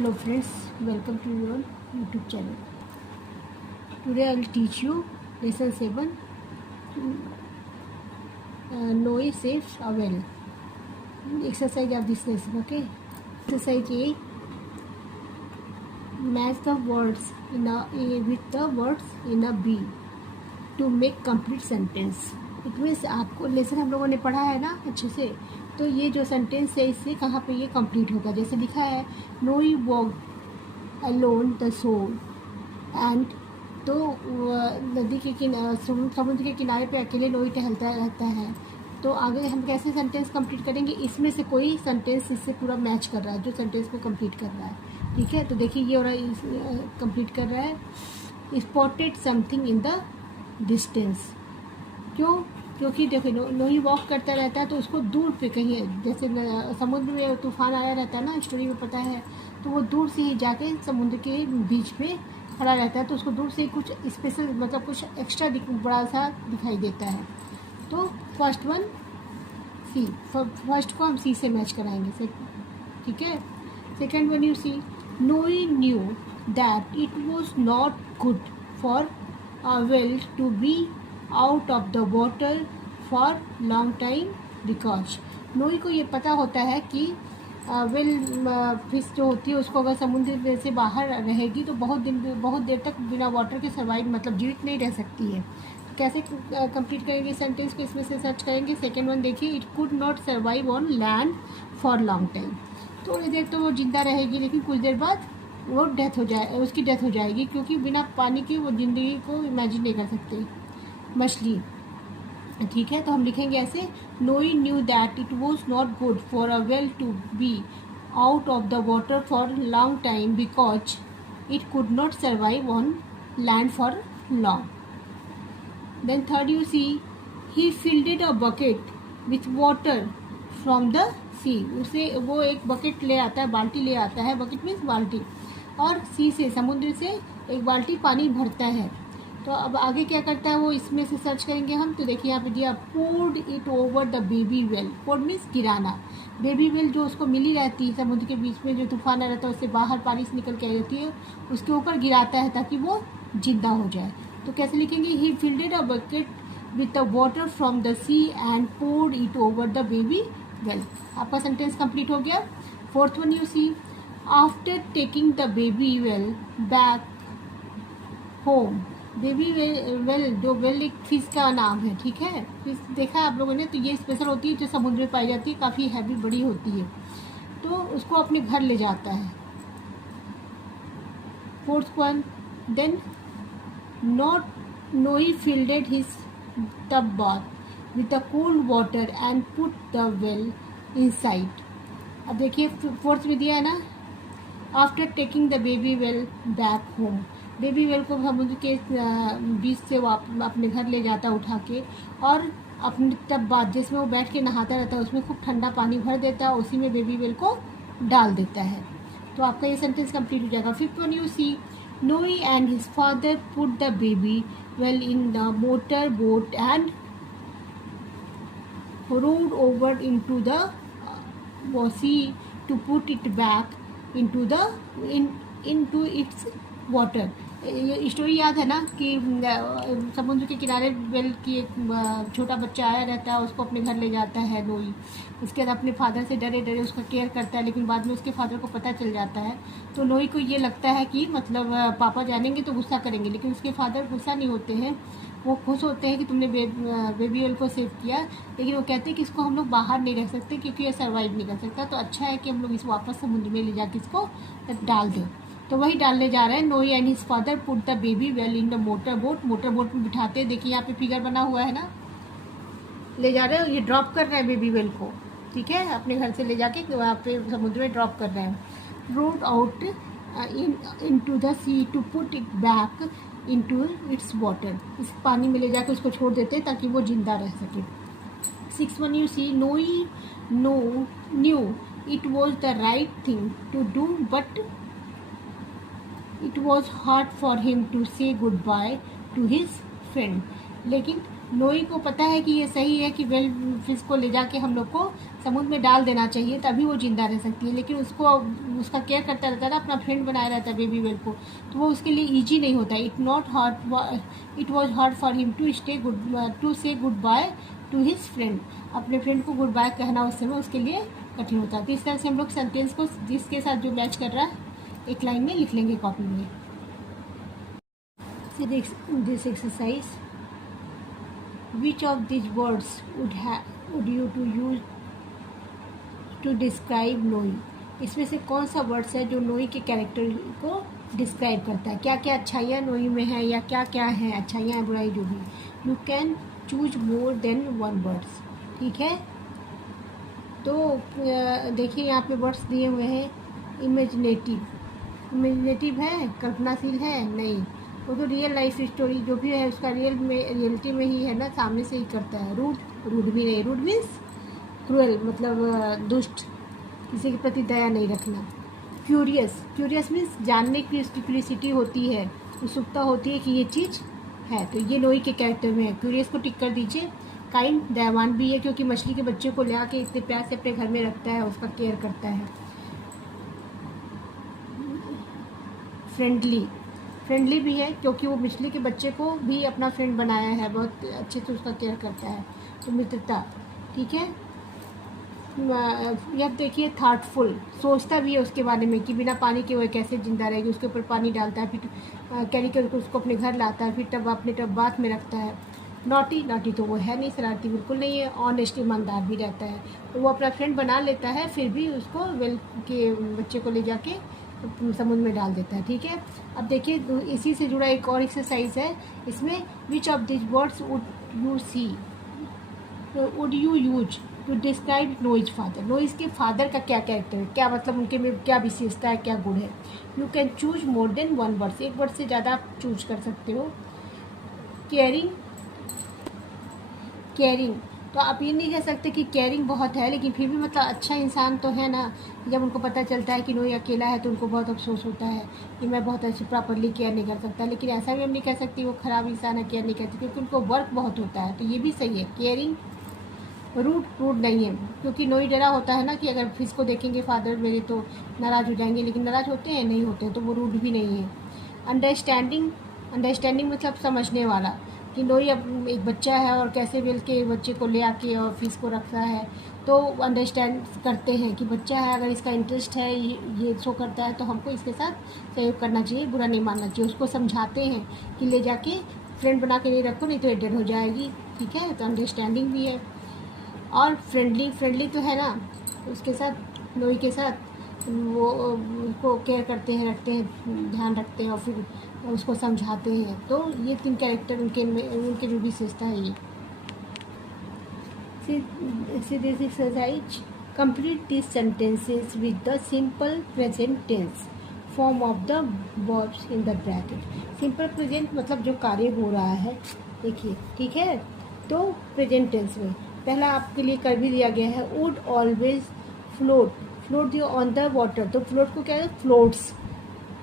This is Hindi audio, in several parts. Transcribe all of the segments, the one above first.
Hello friends, welcome to your YouTube channel. Today I will teach you lesson 7. Noise saves a well. Exercise of this lesson, okay? Exercise A. Match the words with the words in a B to make complete sentence. It means आपको लेसन हम लोगों ने पढ़ा है ना अच्छे से, तो ये जो सेंटेंस है इससे कहाँ पे ये कंप्लीट होगा. जैसे लिखा है Noi walk alone the soul and, तो नदी के समुद्र के किनारे पे अकेले नोई टहलता रहता है. तो आगे हम कैसे सेंटेंस कंप्लीट करेंगे, इसमें से कोई सेंटेंस इससे पूरा मैच कर रहा है जो सेंटेंस को कंप्लीट कर रहा है. ठीक है, तो देखिए ये हो रहा है, कंप्लीट कर रहा है. Spotted something in the distance. क्योंकि देखो नोई वॉक करता रहता है तो उसको दूर पे कहीं, जैसे समुद्र में तूफान आया रहता है ना, स्टोरी में पता है, तो वो दूर से ही जाके समुद्र के बीच में खड़ा रहता है, तो उसको दूर से ही कुछ स्पेशल मतलब कुछ एक्स्ट्रा बड़ा सा दिखाई देता है. तो फर्स्ट वन सी, फर्स्ट को हम सी से मैच कराएंगे. ठीक है. Second one you see, Noi knew that it was not good for a whale to be out of the water for long time because. Noi को ये पता होता है कि वेल फिश जो होती है उसको अगर समुद्र से बाहर रहेगी तो बहुत देर तक बिना वाटर के सर्वाइव मतलब जीवित नहीं रह सकती है. कैसे कंप्लीट करेंगे सेंटेंस को, इसमें से सर्च करेंगे. सेकेंड वन देखिए, it could not survive on land for long time. थोड़ी देर तो वो जिंदा रहेगी लेकिन कुछ देर बाद वो उसकी डेथ हो जाएगी, क्योंकि बिना पानी की वो ज़िंदगी को इमेजिन नहीं कर सकते मछली. ठीक है, तो हम लिखेंगे ऐसे, Noi knew that it was not good for a whale to be out of the water for long time because it could not survive on land for long. Then third you see, he filled a bucket with water from the sea. उसे वो एक बकेट ले आता है, बाल्टी ले आता है, बकेट मीन्स बाल्टी, और सी से समुद्र से एक बाल्टी पानी भरता है. तो अब आगे क्या करता है वो इसमें से सर्च करेंगे हम. तो देखिए यहाँ पे दिया, poured it over the baby whale. Poured means गिराना. बेबी वेल जो उसको मिली रहती है समुद्र के बीच में, जो तूफान आ रहता है उससे बाहर पानी से निकल के आई रहती है, उसके ऊपर गिराता है ताकि वो जिंदा हो जाए. तो कैसे लिखेंगे, he filled a bucket with the water from the sea and poured it over the baby whale. आपका सेंटेंस कंप्लीट हो गया. Fourth one you see, after taking the baby whale back home. Baby whale जो वेल एक फिश का नाम है. ठीक है, फिश देखा आप लोगों ने, तो ये स्पेशल होती है जो समुद्र में पाई जाती है, काफ़ी हैवी बड़ी होती है, तो उसको अपने घर ले जाता है. फोर्थ वन, देन नोई fielded his tub bath with the cold water and put the well inside. अब देखिए फोर्थ में दिया है ना, after taking the baby whale back home. Baby well को समुद्र के बीच से वो अपने घर ले जाता उठा के, और अपने तब बाद जिसमें वो बैठ के नहाता रहता है उसमें खूब ठंडा पानी भर देता है, उसी में बेबी वेल को डाल देता है. तो आपका ये सेंटेंस कंप्लीट हो जाएगा. फिफ्थ वन यू सी, नोई and his father put the baby well in the motor boat and rowed over into the sea to put it back into its water. ये स्टोरी याद है ना कि समुद्र के किनारे वेल की एक छोटा बच्चा आया रहता है, उसको अपने घर ले जाता है नोई. उसके बाद अपने फादर से डरे डरे उसका केयर करता है, लेकिन बाद में उसके फादर को पता चल जाता है. तो नोई को ये लगता है कि मतलब पापा जानेंगे तो गुस्सा करेंगे, लेकिन उसके फादर गुस्सा नहीं होते हैं, वो खुश होते हैं कि तुमने बेबी वेल को सेव किया. लेकिन वो कहते हैं कि इसको हम लोग बाहर नहीं रख सकते क्योंकि ये सर्वाइव नहीं कर सकता, तो अच्छा है कि हम लोग इसको वापस समुद्र में ले जाके इसको डाल दें. तो वही डालने जा रहे हैं. नोई and his father put the baby well in the motor boat. Motor boat में बिठाते हैं, देखिए यहाँ पे फिगर बना हुआ है ना, ले जा रहे हैं, ये ड्रॉप कर रहे हैं बेबी वेल को. ठीक है, अपने घर से ले जाके वहाँ पे समुद्र में ड्रॉप कर रहे हैं. Rowed out into the sea to put it back into its water. इस पानी में ले जाकर उसको छोड़ देते हैं ताकि वो जिंदा रह सके. Six one you see, Noi knew it was the right thing to do but it was hard for him to say goodbye to his friend. लेकिन नोई को पता है कि ये सही है कि वेल फिश को ले जाके हम लोग को समुद्र में डाल देना चाहिए, तभी वो जिंदा रह सकती है, लेकिन उसको उसका केयर करता रहता है ना, अपना फ्रेंड बनाया रहता है बेबी वेल को, तो वो उसके लिए ईजी नहीं होता। It was hard for him to say good bye to his friend. अपने फ्रेंड को गुड बाय कहना उस समय उसके लिए कठिन होता है। तो इस तरह से हम लोग सेंटेंस को जिसके साथ जो मैच कर रहा है एक लाइन में लिख लेंगे कॉपी में। This exercise, which of these words would you to use to describe नोई? इसमें से कौन सा वर्ड्स है जो नोई के कैरेक्टर को डिस्क्राइब करता है? क्या क्या अच्छाइयाँ नोई में है, या क्या क्या है अच्छाइयाँ हैं, बुराई जो भी। You can choose more than one words. ठीक है, तो देखिए यहाँ पे वर्ड्स दिए हुए हैं। इमेजिनेटिव है, कल्पनाशील है, नहीं। वो तो रियल लाइफ स्टोरी जो भी है उसका रियलिटी में ही है ना, सामने से ही करता है। रूड भी नहीं, रूड मीन्स क्रूएल, मतलब दुष्ट, किसी के प्रति दया नहीं रखना। क्यूरियस मीन्स जानने की उसकी क्यूरियसिटी होती है, उत्सुकता होती है कि ये चीज़ है, तो ये नोई के कैरेक्टर में है। क्यूरियस को टिक कर दीजिए। काइंड, दयावान भी है, क्योंकि मछली के बच्चे को ले आके इतने प्यार से अपने घर में रखता है, उसका केयर करता है। फ्रेंडली भी है, क्योंकि वो मछली के बच्चे को भी अपना फ्रेंड बनाया है, बहुत अच्छे से उसका केयर करता है, तो मित्रता। ठीक है, यह देखिए थॉटफुल, सोचता भी है उसके बारे में कि बिना पानी के वह कैसे जिंदा रहेगी। उसके ऊपर पानी डालता है, फिर कैरी करके उसको अपने घर लाता है, फिर तब अपने टब बाथ में रखता है। नॉटी तो वो है नहीं, शरारती बिल्कुल नहीं है। ऑनेस्ट, ईमानदार भी रहता है, तो वो अपना फ्रेंड बना लेता है, फिर भी उसको वेल के बच्चे को ले जाके समुद्र में डाल देता है। ठीक है, अब देखिए इसी से जुड़ा एक और एक्सरसाइज है। इसमें which of this words would you use to describe Noi's father? Noi's के फादर का क्या कैरेक्टर है, क्या मतलब उनके में क्या विशेषता है, क्या गुण है। You can choose more than one words, एक वर्ड से ज़्यादा आप चूज कर सकते हो। केयरिंग, तो आप ये नहीं कह सकते कि केयरिंग बहुत है, लेकिन फिर भी मतलब अच्छा इंसान तो है ना। जब उनको पता चलता है कि नोई अकेला है तो उनको बहुत अफसोस होता है कि मैं बहुत अच्छी प्रॉपरली केयर नहीं कर सकता, लेकिन ऐसा भी हम नहीं कह सकते वो ख़राब इंसान है, केयर नहीं करती, क्योंकि उनको वर्क बहुत होता है, तो ये भी सही है। केयरिंग। रूड नहीं है, क्योंकि नोई डरा होता है ना कि अगर फिश को देखेंगे फादर मेरे तो नाराज़ हो जाएंगे, लेकिन नाराज़ होते हैं नहीं होते, तो वो रूड भी नहीं है। अंडरस्टैंडिंग मतलब समझने वाला, कि नोई अब एक बच्चा है और कैसे वेल के बच्चे को ले आके और फिश को रखा है, तो अंडरस्टैंड करते हैं कि बच्चा है, अगर इसका इंटरेस्ट है ये शो करता है, तो हमको इसके साथ सहयोग करना चाहिए, बुरा नहीं मानना चाहिए। उसको समझाते हैं कि ले जाके फ्रेंड बना के नहीं रखो, नहीं तो एडेड हो जाएगी। ठीक है, तो अंडरस्टैंडिंग भी है। और फ्रेंडली तो है ना, उसके साथ नोई के साथ वो उसको केयर करते हैं, रखते हैं, ध्यान रखते हैं, और फिर उसको समझाते हैं। तो ये 3 कैरेक्टर उनके जो विशेषता है ये। This exercise, complete this sentences with the simple present tense form of the verbs in the bracket. Simple present मतलब जो कार्य हो रहा है, देखिए। ठीक है, तो प्रेजेंट टेंस में पहला आपके लिए कर भी दिया गया है। वुड ऑलवेज फ्लोट जो ऑन द वाटर, तो फ्लोट को क्या है, फ्लोट्स,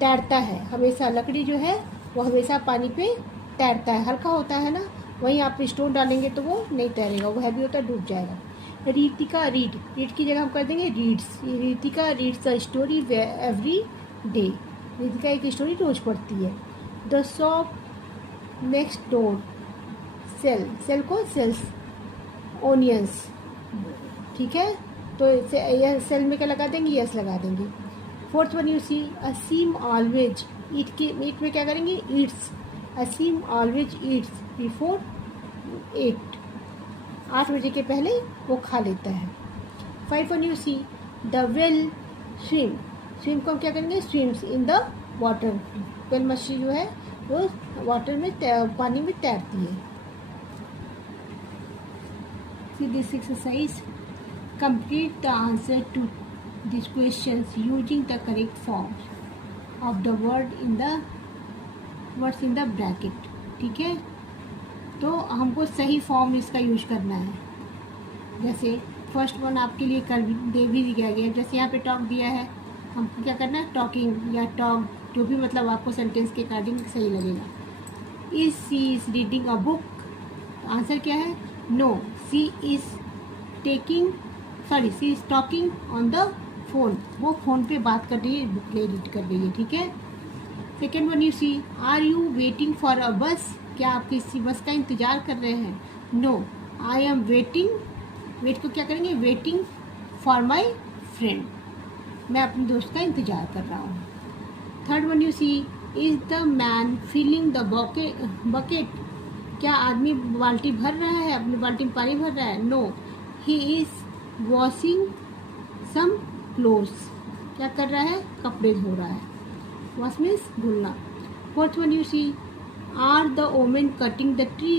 तैरता है हमेशा। लकड़ी जो है वो हमेशा पानी पे तैरता है, हल्का होता है ना। वहीं आप स्टोन डालेंगे तो वो नहीं तैरेगा, वो हैवी होता है, डूब जाएगा। रीतिका रीड की जगह हम कर देंगे reads. Ritika reads a story every day. Ritika एक स्टोरी रोज पढ़ती है। The shop next door sell को सेल्स ओनियंस। ठीक है, तो यह सेल में क्या लगा देंगे, यस लगा देंगे। Fourth one, you see Aseem always eat में क्या करेंगे, eats. Aseem always eats before 8 बजे के पहले वो खा लेता है। 5 one, you see the whale swim को हम क्या करेंगे, swims in the water. Whale मछली जो है वो वाटर में पानी में तैरती है। See this exercise, complete the answer to these questions using the correct forms of the words in the bracket। ठीक है, तो हमको सही फॉर्म इसका यूज करना है। जैसे फर्स्ट वन आपके लिए कर दे भी दिया गया है, जैसे यहाँ पे टॉक दिया है, हमको क्या करना है, टॉकिंग या टॉक, जो भी मतलब आपको सेंटेंस के अकॉर्डिंग सही लगेगा। Is reading a book, answer क्या है? No, she is talking on the phone. वो फ़ोन पे बात कर रही है, बुक रीड कर रही है, ठीक है। Second one you see, are you waiting for a bus? क्या आप किसी बस का इंतजार कर रहे हैं? No, I am waiting, wait को क्या करेंगे? वेटिंग फॉर माई फ्रेंड, मैं अपने दोस्त का इंतजार कर रहा हूँ। Third one you see, is the man filling the bucket? क्या आदमी बाल्टी भर रहा है, अपनी बाल्टी में पानी भर रहा है? No, he is washing some clothes. क्या कर रहा है? कपड़े धो रहा है। वॉश मीन्स धुलना। Fourth one you see, are the women cutting the tree?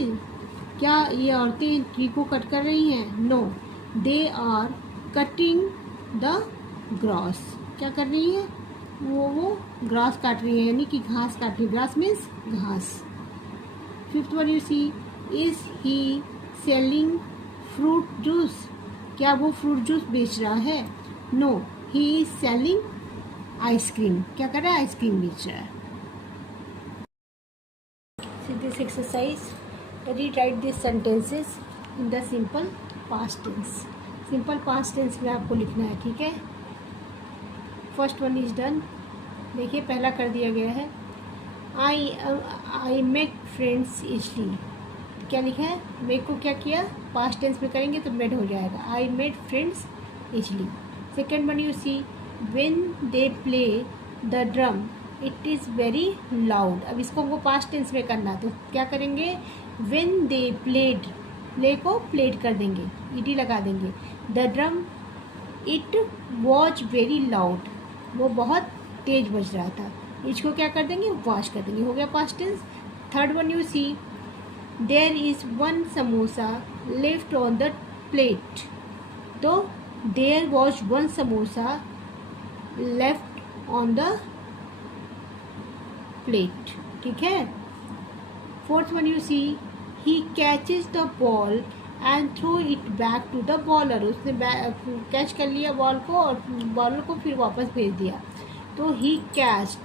क्या ये औरतें ट्री को कट कर रही हैं? No, they are cutting the grass. क्या कर रही है? वो ग्रास काट रही है, यानी कि घास काट रही है। ग्रास मीन्स घास। Fifth one you see, is he selling fruit juice? क्या वो फ्रूट जूस बेच रहा है? No, he is selling ice cream. क्या कर रहा है? आइसक्रीम बेच रहा है। This exercise, rewrite this sentences in the simple past tense. Simple past tense में आपको लिखना है, ठीक है। First one is done. देखिए पहला कर दिया गया है। I make friends easily. क्या लिखा है? मेक को क्या किया? पास्ट टेंस में करेंगे तो मेड हो जाएगा। I made friends easily. Second one you see, when they play the drum it is very loud. अब इसको हमको पास्ट टेंस में करना है तो क्या करेंगे? व्हेन दे प्लेड, प्ले को प्लेड कर देंगे, ईडी लगा देंगे। The drum it was very loud, वो बहुत तेज बज रहा था। इसको क्या कर देंगे? वॉश कर देंगे, हो गया past tense. Third one you see, there is one samosa left on the plate. तो there was one samosa left on the plate, ठीक है। Fourth one you see, he catches the ball and throw it back to the bowler. उसने कैच कर लिया बॉल को और बॉलर को फिर वापस भेज दिया। तो ही कैच,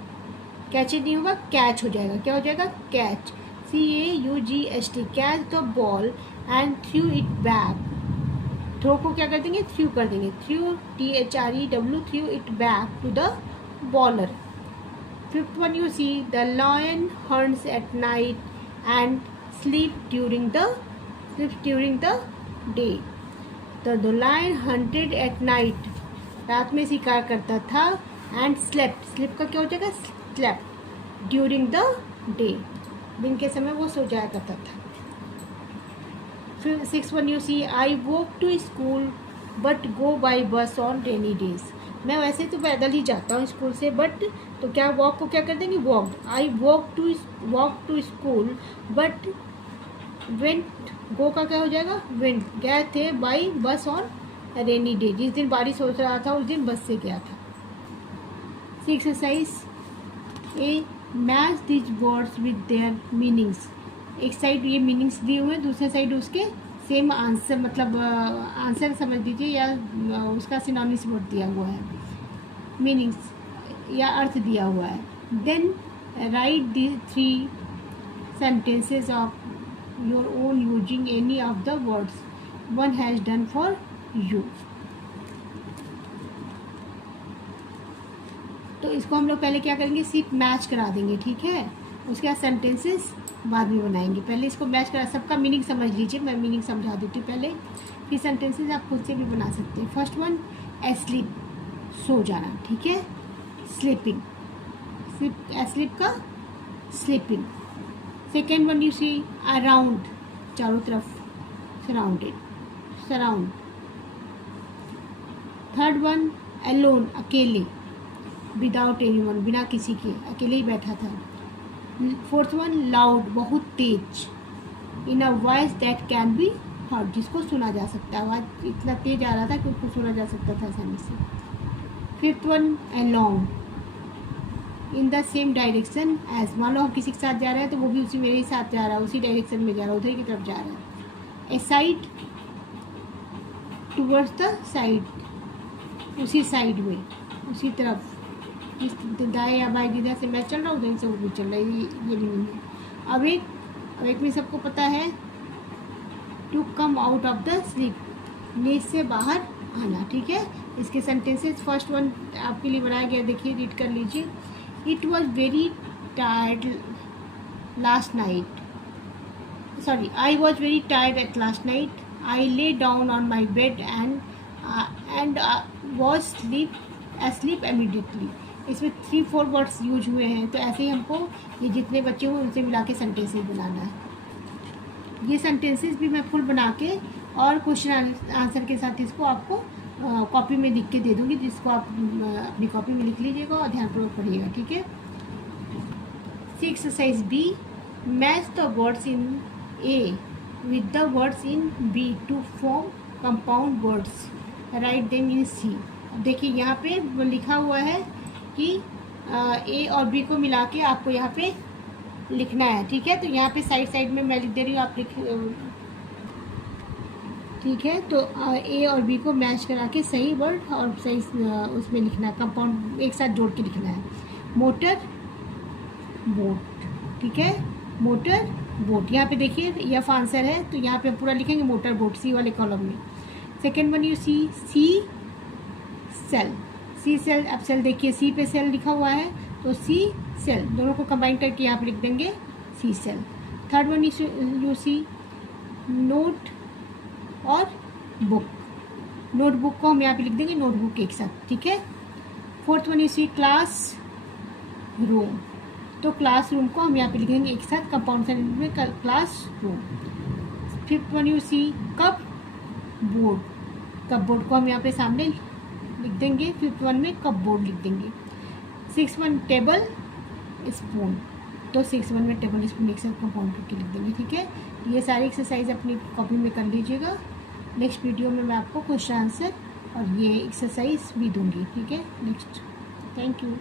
कैच नहीं होगा, कैच हो जाएगा। क्या हो जाएगा? Catch, CAUGHT, catch the ball and threw it back. Throw को क्या कर देंगे? थ्रू कर देंगे, threw THREW, threw it back to the bowler. Fifth one you see, the lion hunts at night and sleep during the day। तो the lion hunted at night, रात में शिकार करता था। एंड स्लेप्ट, स्लीप का क्या हो जाएगा? स्लेप्ट ड्यूरिंग द डे, दिन के समय वो सो जाया करता था। फिर six one you see, I walk to school but go by bus on rainy days. मैं वैसे तो पैदल ही जाता हूँ स्कूल से, बट तो क्या वॉक को क्या कर देंगे? Walk. I walk to school but went, go का क्या हो जाएगा? वेंट, गए थे by bus on rainy day, जिस दिन बारिश हो रहा था उस दिन बस से गया था। Exercise A, match this words with their meanings. एक साइड ये मीनिंग्स दिए हुए हैं, दूसरे साइड उसके सेम आंसर, मतलब आंसर समझ लीजिए या उसका सिनोनिम्स वर्ड दिया हुआ है, मीनिंग्स या अर्थ दिया हुआ है। Then write the 3 sentences of your own using any of the words one has done for you। तो इसको हम लोग पहले क्या करेंगे? सिर्फ मैच करा देंगे, ठीक है। उसके बाद सेंटेंसेस बाद में बनाएंगे। पहले इसको मैच करा, सबका मीनिंग समझ लीजिए, मैं मीनिंग समझा देती हूँ पहले, फिर सेंटेंसेस आप खुद से भी बना सकते हैं। फर्स्ट वन, एस्लीप, सो जाना, ठीक है। स्लीपिंग, एस्लीप का sleeping. Second one you see, around, चारों तरफ, surrounded, surround. Third one, alone, अकेले, विदाउट एनीवन, बिना किसी के, अकेले ही बैठा था। फोर्थ वन, लाउड, बहुत तेज, in a voice that can be heard, जिसको सुना जा सकता है। आवाज़ इतना तेज आ रहा था कि उसको सुना जा सकता था आसानी से। Fifth one, along, in the same direction as, मान लो हम किसी के साथ जा रहे हैं तो वो भी उसी मेरे ही साथ जा रहा है, उसी डायरेक्शन में जा रहा है, उधर की तरफ जा रहा है। ए साइड, टूवर्ड्स द साइड, उसी साइड में, उसी तरफ, इस दाएँ या बाएँ, जिधर से मैं चल रहा हूँ उधर से वो भी चल रहा है, ये भी नहीं है। अवेक, अवेक में सबको पता है to come out of the sleep, नींद से बाहर आना, ठीक है। इसके सेंटेंसेस फर्स्ट वन आपके लिए बनाया गया, देखिए रीड कर लीजिए। It was very tired last night, sorry, I was very tired at last night. I lay down on my bed and was asleep immediately. इसमें 3-4 वर्ड्स यूज हुए हैं, तो ऐसे ही हमको ये जितने बच्चे हुए उनसे मिला के सेंटेंसेस बनाना है। ये सेंटेंसेस भी मैं फुल बना के और क्वेश्चन आंसर के साथ इसको आपको कॉपी में लिख के दे दूँगी, जिसको आप अपनी कॉपी में लिख लीजिएगा और ध्यानपूर्वक पढ़िएगा, ठीक है। Exercise B, match the words in A with the words in B to form compound words. Write them in C. देखिए यहाँ पे लिखा हुआ है कि A और B को मिला के आपको यहाँ पे लिखना है, ठीक है। तो यहाँ पे साइड में मैं लिख दे रही हूँ, आप लिख, ठीक है। तो A और B को मैच करा के सही वर्ड और सही उसमें लिखना है, कंपाउंड एक साथ जोड़ के लिखना है। मोटर बोट, ठीक है, मोटर बोट। यहाँ पे देखिए यह आंसर है, तो यहाँ पे पूरा लिखेंगे मोटर बोट, सी वाले कॉलम में। Second one you see shell, sea shell, अब सेल देखिए सी पे सेल लिखा हुआ है, तो सी सेल दोनों को कंबाइन करके यहाँ पे लिख देंगे sea shell. Third one you see note और बुक, नोटबुक को हम यहाँ पे लिख देंगे नोटबुक एक साथ, ठीक है। Fourth one you see class room, तो क्लासरूम को हम यहाँ पे लिखेंगे एक साथ कंपाउंड सेंटेंस में class room. Fifth one you see cup board, cup board को हम यहाँ पे सामने लिख देंगे, फिफ्थ वन में कप बोर्ड लिख देंगे। सिक्स वन टेबल स्पून, तो सिक्स वन में टेबल स्पून एक साथ कंपाउंड करके लिख देंगे, ठीक है। ये सारी एक्सरसाइज अपनी कॉपी में कर लीजिएगा। नेक्स्ट वीडियो में मैं आपको क्वेश्चन आंसर और ये एक्सरसाइज भी दूंगी, ठीक है। Next, thank you.